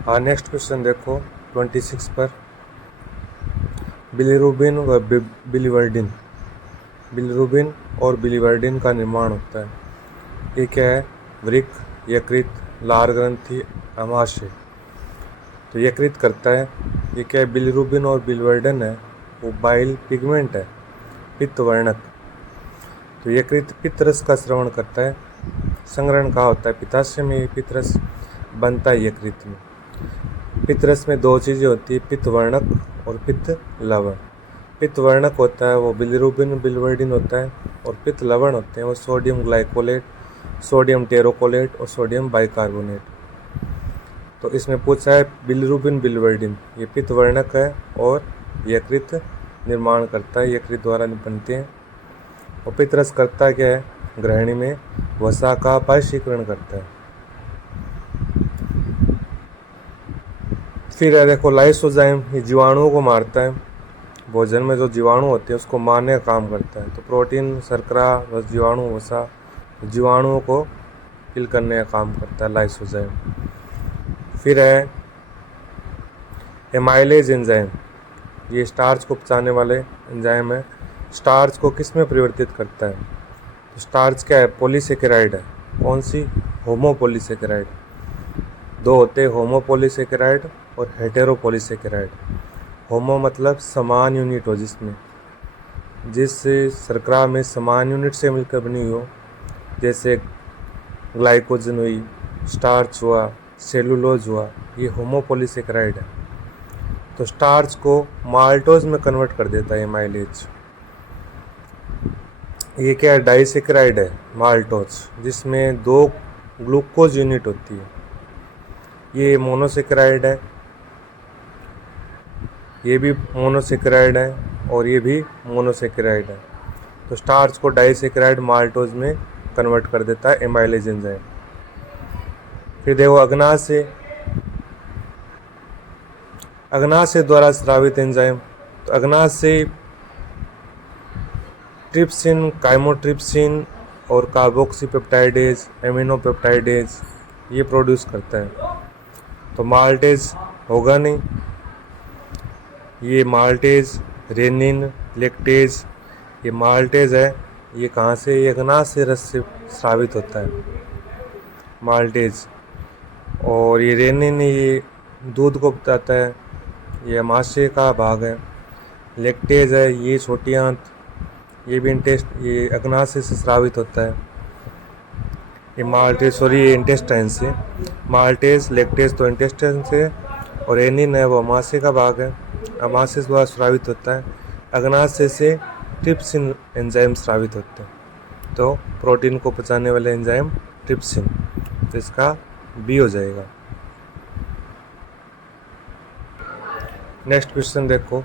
हाँ, next question देखो 26 पर। बिलीरुबिन व बिलीवर्डिन, बिलीरुबिन और बिलीवर्डिन का निर्माण होता है। ये क्या है? वृक्क, यकृत, लार ग्रंथि, अमाशय। तो यकृत करता है। ये क्या है? बिलीरुबिन और बिलीवर्डिन है वो बाइल पिगमेंट है, पित्त वर्णक। तो यकृत पित्त रस का स्रवण करता है। संग्रहण कहाँ होता है? पित्ताशय में पित्त रस बनता है यकृत में। पित्त रस में दो चीज़ें होती है, पित्त वर्णक और पित्त लवण। पित्त वर्णक होता है वो बिलीरुबिन बिलीवर्डिन होता है, और पित्त लवण होते हैं वो सोडियम ग्लाइकोलेट, सोडियम टेरोकोलेट और सोडियम बाइकार्बोनेट। तो इसमें पूछा है बिलीरुबिन बिलीवर्डिन, ये पित्त वर्णक है और यकृत निर्माण करता है, यकृत द्वारा बनते हैं। और पित्त रस करता क्या है? ग्रहणी में वसा का पायशीकरण करता है। फिर है देखो लाइसोजाइम, ये जीवाणुओं को मारता है। भोजन में जो जीवाणु होते हैं उसको मारने का काम करता है। तो प्रोटीन, शर्करा, जीवाणु, वसा, जीवाणुओं को किल करने का काम करता है लाइसोजाइम। फिर है एमाइलेज एंजाइम, ये स्टार्च को पचाने वाले एंजाइम है। स्टार्च को किस में परिवर्तित करता है? तो स्टार्च क्या है? पॉलीसेकेराइड है। कौन सी? होमोपॉलीसेकेराइड। दो होते हैं, होमोपॉलीसेकेराइड और हेटेरोपॉलीसेकेराइड। होमो मतलब समान यूनिट हो, जिस शर्करा में समान यूनिट से मिलकर बनी हो, जैसे ग्लाइकोजन हुई, स्टार्च हुआ, सेलुलोज हुआ, ये होमोपॉलीसेकेराइड है। तो स्टार्च को माल्टोज में कन्वर्ट कर देता है एमाइलेज। ये क्या है? डाइसेकेराइड है माल्टोज, जिसमें दो ग्लूकोज यूनिट होती है। ये मोनोसेकेराइड है, ये भी मोनोसेकेराइड है और ये भी मोनोसेकेराइड है। तो स्टार्च को डाइसेकेराइड माल्टोज में कन्वर्ट कर देता है एमाइलेज एंजाइम। फिर देखो अग्नाशय द्वारा स्रावित एंजाइम। तो अग्नाशय ट्रिप्सिन, काइमोट्रिप्सिन और कार्बोक्सीपेप्टाइडेज, एमिनोपेप्टाइडेज ये प्रोड्यूस करता है। तो माल्टेज होगा नहीं, ये माल्टेज, रेनिन, लेक्टेज, ये माल्टेज है। ये कहाँ से? ये अग्नाशय रस से स्रावित होता है माल्टेज। और ये रेनिन ये दूध को बताता है, ये अमाशय का भाग है। लेक्टेज है, ये छोटी आंत, ये भी ये अग्नाशय से स्रावित होता है। ये माल्टेज, सॉरी, ये इंटेस्टाइन से। माल्टेज, लेक्टेज तो इंटेस्टाइन से, और रेनिन है वो अमाशय का भाग है, अमाशय द्वारा स्रावित होता है। अग्नाशय से ट्रिप्सिन एंजाइम स्रावित होते हैं। तो प्रोटीन को पचाने वाले एंजाइम ट्रिप्सिन, तो इसका बी हो जाएगा। नेक्स्ट क्वेश्चन देखो,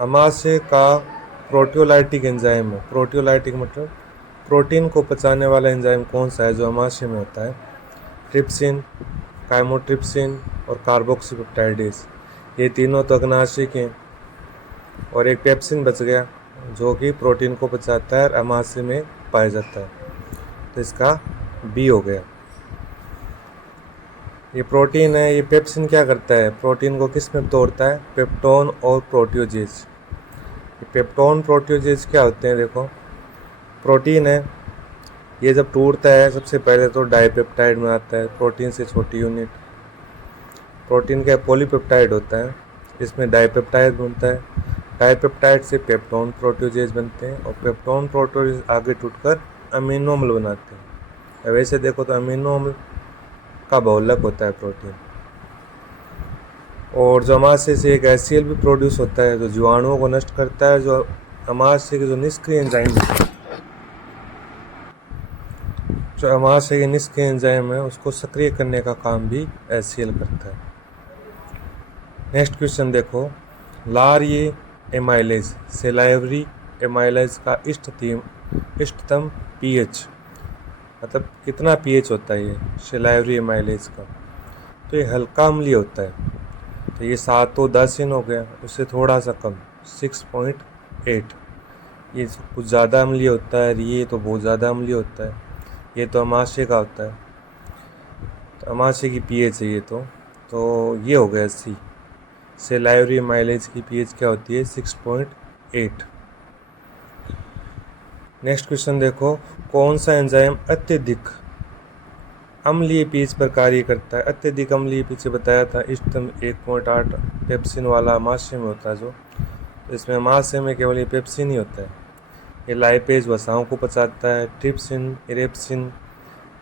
अमाशय का प्रोटियोलाइटिक एंजाइम है। प्रोटियोलाइटिक मतलब प्रोटीन को पचाने वाला एंजाइम कौन सा है जो अमाशय में होता है? ट्रिप्सिन, काइमोट्रिप्सिन और कार्बोक्सीपेप्टाइडेज, ये तीनों तो अग्नाशय के हैं। और एक पेप्सिन बच गया जो कि प्रोटीन को पचाता है और अमाशय में पाया जाता है, तो इसका बी हो गया। ये प्रोटीन है, ये पेप्सिन क्या करता है? प्रोटीन को किस में तोड़ता है? पेप्टोन और प्रोटियोजेज। ये पेप्टोन प्रोटियोजेज क्या होते हैं? देखो, प्रोटीन है, ये जब टूटता है सबसे पहले तो डाइपेप्टाइड बनाता है, प्रोटीन से छोटी यूनिट। प्रोटीन का पॉलीपेप्टाइड होता है, इसमें डाइपेप्टाइड बनता है। डाइपेप्टाइड से पेप्टोन प्रोटियोजेज बनते हैं, और पेप्टोन प्रोटियोजेज आगे टूटकर अमीनो अम्ल बनाते हैं। वैसे देखो तो अमीनो अम्ल का बहुलक होता है प्रोटीन। और जो अमाशय से एक HCl भी प्रोड्यूस होता है जो जीवाणुओं को नष्ट करता है। जो अमाशय के जो निष्क्रिय एंजाइम है उसको सक्रिय करने का काम भी HCl करता है। नेक्स्ट क्वेश्चन देखो, लार्ये एमाइलेज, सेलाइवरी एमाइलेज का इष्टतम pH, मतलब कितना pH होता है ये सेलाइवरी एमाइलेज का? तो ये हल्का अम्लीय होता है। तो ये 7 तो 10 हो गया, उससे थोड़ा सा कम 6.8। ये कुछ ज़्यादा अम्लीय होता है, ये तो बहुत ज़्यादा अम्लीय होता है। ये तो अमाशय का होता है। तो अमाशय की पीएच है ये तो ये हो गया सी। सेलाइवरी माइलेज की पीएच क्या होती है? 6.8। नेक्स्ट क्वेश्चन देखो, कौन सा एंजाइम अत्यधिक अम्लीय पीएच पर कार्य करता है? अत्यधिक अम्लीय पीछे बताया था, इष्टतम 1.8 पेप्सिन वाला अमाशय में होता है जो, तो इसमें अमाशय में केवल ये पेप्सिन ही होता है। ये लाइपेज वसाओं को पचाता है। ट्रिप्सिन, इरेप्सिन,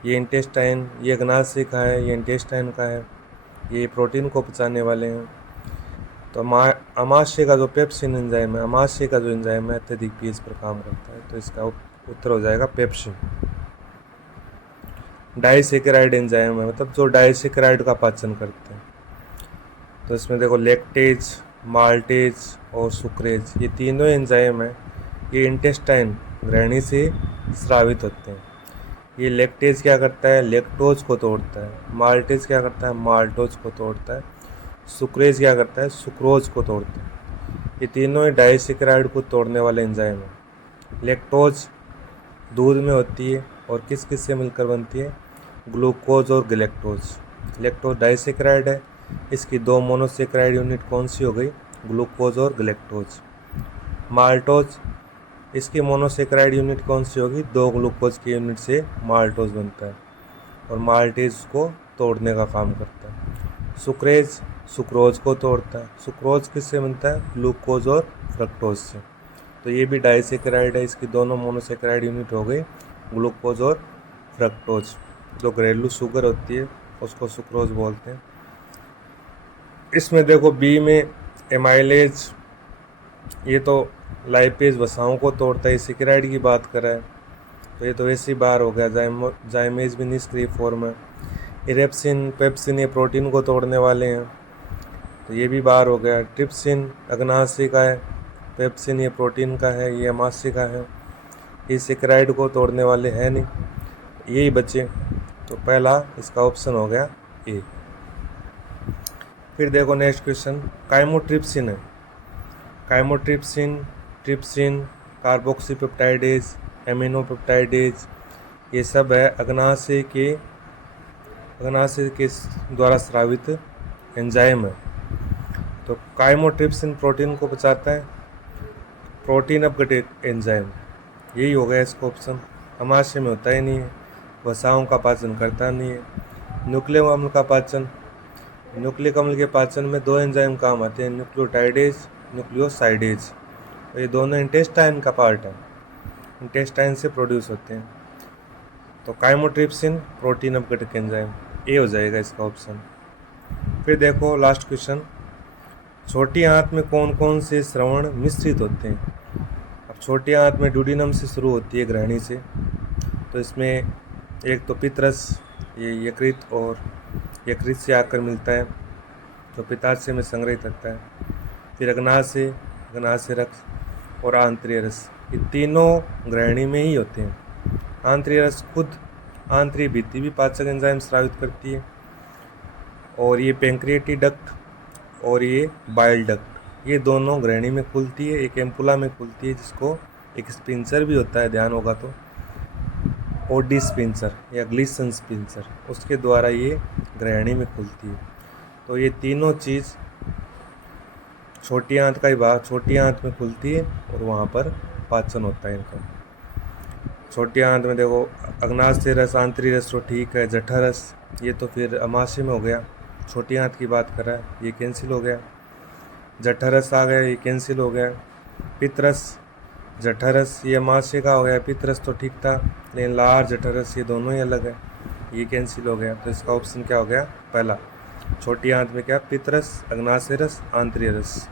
ये इंटेस्टाइन, ये अग्नाशय का है, ये इंटेस्टाइन का है, ये प्रोटीन को पचाने वाले हैं। तो अमाशय का जो पेप्सिन एंजाइम है, अमाशय का जो एंजाइम है अत्यधिक पीएच पर काम करता है, तो इसका उत्तर हो जाएगा पेप्सिन। डाइसेकेराइड एंजाइम है, मतलब जो डाइसेकेराइड का पाचन करते हैं। तो इसमें देखो लैक्टेज, माल्टेज और सुक्रेज, ये तीनों एंजाइम है, ये इंटेस्टाइन ग्रहणी से स्रावित होते हैं। ये लैक्टेज क्या करता है? लैक्टोज को तोड़ता है। माल्टेज क्या करता है? माल्टोज को तोड़ता है। सुक्रेज क्या करता है? सुक्रोज को तोड़ता है। ये तीनों ही डाइसेकेराइड को तोड़ने वाले एंजाइम हैं। लैक्टोज दूध में होती है और किस किस से मिलकर बनती है? ग्लूकोज और गैलेक्टोज। लैक्टोज डाइसेकेराइड है, इसकी दो मोनोसेकेराइड यूनिट कौन सी हो गई? ग्लूकोज और गैलेक्टोज। माल्टोज, इसकी मोनोसेकेराइड यूनिट कौन सी होगी? दो ग्लूकोज की यूनिट से माल्टोज बनता है और माल्टेज को तोड़ने का काम करता है। सुक्रेज सुक्रोज को तोड़ता है। सुक्रोज किससे बनता है? ग्लूकोज और फ्रक्टोज से। तो ये भी डाइसेकेराइड है, इसकी दोनों मोनोसेकेराइड यूनिट हो गई ग्लूकोज और फ्रक्टोज। जो घरेलू शुगर होती है उसको सुक्रोज बोलते हैं। इसमें देखो बी में एमाइलेज, ये तो लाइपेज वसाओं को तोड़ता है, सेकेराइड की बात कर रहा है, तो ये तो वैसे ही बाहर हो गया। जाइमेज भी निष्क्रिय फॉर्म है। इरेप्सिन, पेप्सिन, ये प्रोटीन को तोड़ने वाले हैं, तो ये भी बाहर हो गया। ट्रिप्सिन अग्नाशय का है, पेप्सिन ये प्रोटीन का है, ये अमाशय का है, ये सेकेराइड को तोड़ने वाले हैं नहीं, यही बचे। तो पहला इसका ऑप्शन हो गया ए। फिर देखो नेक्स्ट क्वेश्चन, काइमोट्रिप्सिन है। काइमोट्रिप्सिन, ट्रिप्सिन, कार्बोक्सीपेप्टाइडेज, एमिनोपेप्टाइडेज, ये सब है अग्नाशय के द्वारा स्रावित एंजाइम है। तो काइमोट्रिप्सिन प्रोटीन को बचाता है, प्रोटीन अपघटित एंजाइम, यही हो गया इसका ऑप्शन। अमाशय में होता ही नहीं है, वसाओं का पाचन करता नहीं है। न्यूक्लिक अम्ल का पाचन, न्यूक्लिक अम्ल के पाचन में दो एंजाइम काम आते हैं, न्यूक्लियोटाइडेज, न्यूक्लियोसाइडेज। तो ये दोनों इंटेस्टाइन का पार्ट है, इंटेस्टाइन से प्रोड्यूस होते हैं। तो काइमोट्रिप्सिन प्रोटीन अपघटक एंजाइम, ए हो जाएगा इसका ऑप्शन। फिर देखो लास्ट क्वेश्चन, छोटी आंत में कौन कौन से श्रवण मिश्रित होते हैं? अब छोटी आंत में ड्यूडिनम से शुरू होती है, ग्रहणी से, तो इसमें एक तो पितरस, ये यकृत और यकृत से आकर मिलता है, तो पित्ताशय में संग्रहित रहता है। फिर अग्नाशय, अग्नाशय रस और आंतरिक रस, ये तीनों ग्रहणी में ही होते हैं। आंतरिक रस खुद आंतरिक भित्ति भी पाचक एंजाइम स्रावित करती है, और ये पेंक्रिएटिक डक्ट और ये बाइल डक्ट, ये दोनों ग्रहणी में खुलती है, एक एम्पुला में खुलती है, जिसको एक स्पिंसर भी होता है, ध्यान होगा तो, ओडी स्पिंसर या ग्लीसन स्पिंसर, उसके द्वारा ये ग्रहणी में खुलती है। तो ये तीनों चीज़ छोटी आंत का ही भाग, छोटी आंत में खुलती है और वहाँ पर पाचन होता है इनका। छोटी आंत में देखो अग्नाशय रस, आंतरिक रस तो ठीक है, जठर रस ये तो फिर अमाशय में हो गया, छोटी आंत की बात कर रहा है, ये कैंसिल हो गया। जठर रस आ गया, ये कैंसिल हो गया। पितरस, जठरस ये अमाशय का हो गया, पितरस तो ठीक था, लेकिन लार जठरस ये दोनों ही अलग है, ये कैंसिल हो गया। तो इसका ऑप्शन क्या हो गया? पहला, छोटी आंत में क्या? पितरस, अग्नाशय रस, आंतरिक रस।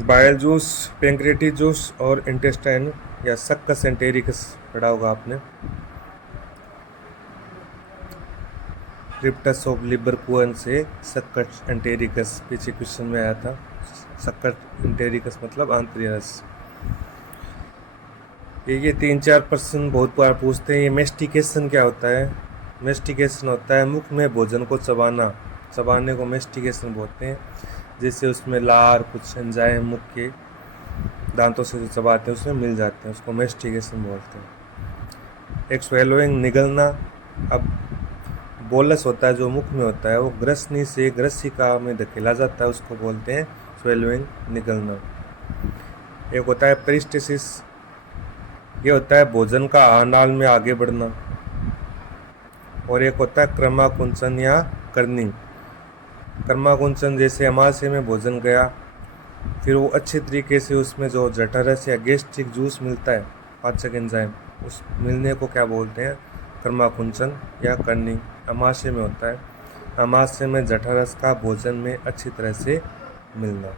बाइल जूस, पेंक्रेटिक जूस और इंटेस्टाइन या सक्कस एंटेरिकस पढ़ा होगा आपने। क्रिप्टस ऑफ लिबरपुअन से सक्कस एंटेरिकस पीछे क्वेश्चन में आया था। सक्कस एंटेरिकस मतलब आंतरिक रस। ये 3-4 प्रश्न बहुत बार पूछते हैं। ये मेस्टिकेशन क्या होता है? मेस्टिकेशन होता है मुख में भोजन को चबाना, चबाने को मेस्टिकेशन बोलते हैं। जिससे उसमें लार, कुछ एंजाइम मुख के दांतों से जो चबाते हैं उसमें मिल जाते हैं, उसको मेस्टिकेशन बोलते हैं। एक स्वेलोइंग, निगलना, अब बोलस होता है जो मुख में होता है, वो ग्रसनी से ग्रसिका में धकेला जाता है, उसको बोलते हैं स्वेलोइंग, निगलना। एक होता है पेरिस्टेसिस, ये होता है भोजन का आहारनाल में आगे बढ़ना। और एक होता है क्रमाकुंचन या करनी। क्रमाकुंचन जैसे अमाशय में भोजन गया, फिर वो अच्छे तरीके से उसमें जो जठरस या गैस्ट्रिक जूस मिलता है, पाचक एंजाइम, उस मिलने को क्या बोलते हैं, क्रमाकुंचन या करनी। अमाशय में होता है, अमाशय में जठरस का भोजन में अच्छी तरह से मिलना।